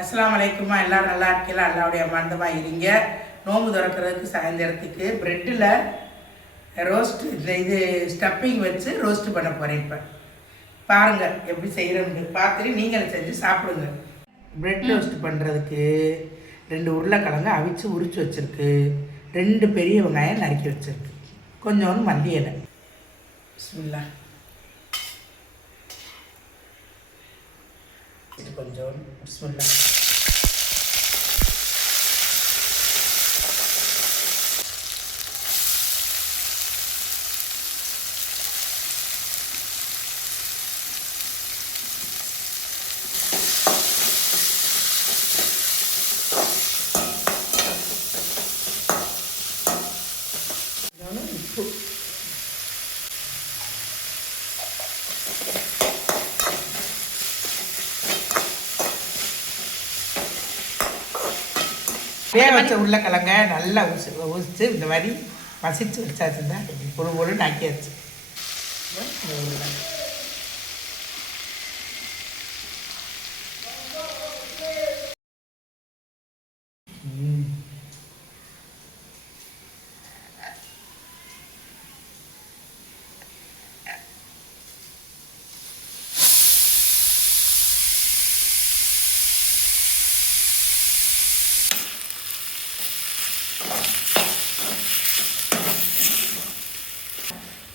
அஸ்ஸலாமு அலைக்குமா. எல்லோரும் நல்லா இருக்கலாம், அல்லாவுடைய மந்தமாக இருங்க. நோம்பு திறக்கிறதுக்கு சாயந்தரத்துக்கு ப்ரெட்டில் ரோஸ்ட்டு இது ஸ்டப்பிங் வச்சு ரோஸ்ட்டு பண்ண போகிறேன். இப்போ பாருங்கள் எப்படி செய்கிறோம்னு பார்த்துட்டு நீங்களும் செஞ்சு சாப்பிடுங்க. ப்ரெட் ரோஸ்ட் பண்ணுறதுக்கு 2 உருளைக்கிழங்கு அவிச்சு உரித்து வச்சுருக்கு, 2 பெரிய வெங்காயம் நறுக்கி வச்சுருக்கு, கொஞ்சோண்டு மல்லி இலை. பிஸ்மில்லாஹ். கொஞ்சோண்டு பிஸ்மில்லாஹ். உப்பு, வேக வச்ச உருளைக்கிழங்க நல்லா உரிச்சு இந்த மாதிரி மசிச்சு வச்சாச்சுன்னா பொழு பொழுன்னு ஆக்கியாச்சு.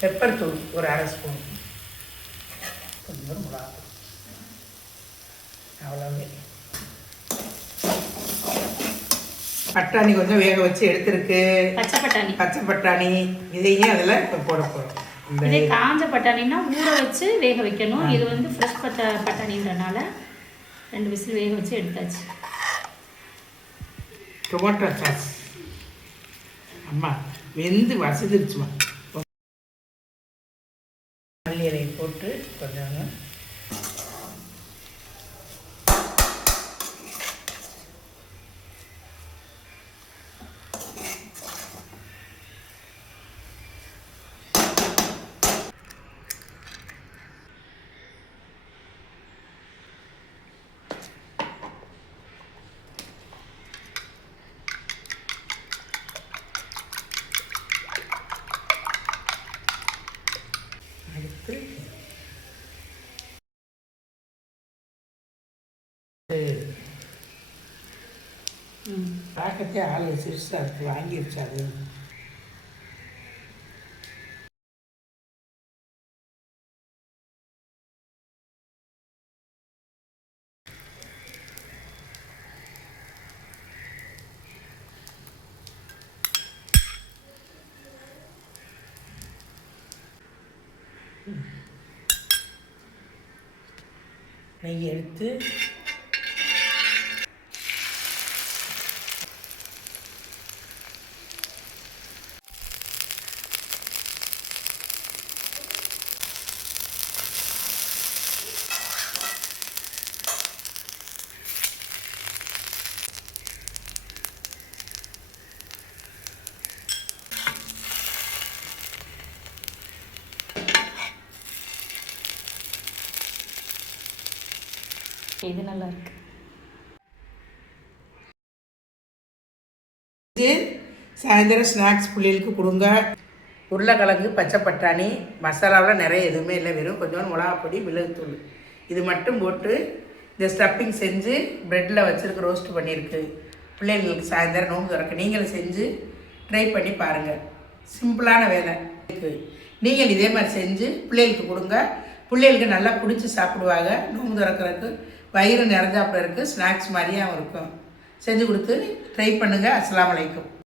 பெப்பர் தூள் ஒரு 1/2 ஸ்பூன், கொஞ்சம் மிளகாய், அவ்வளோவே. பட்டாணி கொஞ்சம் வேக வச்சு எடுத்துருக்கு, பச்சை பட்டாணி இதையும் அதில் இப்போ போட போகிறோம். இதே காஞ்ச பட்டாணின்னா ஊற வச்சு வேக வைக்கணும். இது வந்து ஃப்ரெஷ் பட்டாணின்றனால 2 விசில் வேக வச்சு எடுத்தாச்சு. டொமேட்டோ சாஸ் அம்மா வெந்து வசதிச்சுமா. மல்லி இலையை போட்டு கொஞ்சம் பார்க்கத்தே ஆள் சிறுசாக இருக்குது, வாங்கிடுச்சு. அது நெய் எடுத்து இது நல்லா இருக்கு. இது சாயந்தரம் ஸ்நாக்ஸ் பிள்ளைகளுக்கு கொடுங்க. உருளைக்கிழங்கு, பச்சை பட்டாணி, மசாலாவில் நிறைய எதுவுமே இல்லை, வெறும் கொஞ்சோண்டு மிளகாப்பொடி, மிளகுத்தூள் இது மட்டும் போட்டு இந்த ஸ்டப்பிங் செஞ்சு ப்ரெட்டில் வச்சுருக்கு ரோஸ்ட் பண்ணியிருக்கு. பிள்ளைங்களுக்கு சாயந்தரம் நோம்பு திறக்க நீங்களும் செஞ்சு ட்ரை பண்ணி பாருங்கள். சிம்பிளான வேலை இருக்குது. நீங்கள் இதே மாதிரி செஞ்சு பிள்ளைகளுக்கு கொடுங்க. பிள்ளைகளுக்கு நல்லா பிடிச்சி சாப்பிடுவாங்க. நோம்பு திறக்கிறதுக்கு வயிறு நிறைஞ்சாப்புல இருக்குது, ஸ்நாக்ஸ் மாதிரியும் இருக்கும். செஞ்சு கொடுத்து ட்ரை பண்ணுங்கள். அஸ்ஸலாமு அலைக்கும்.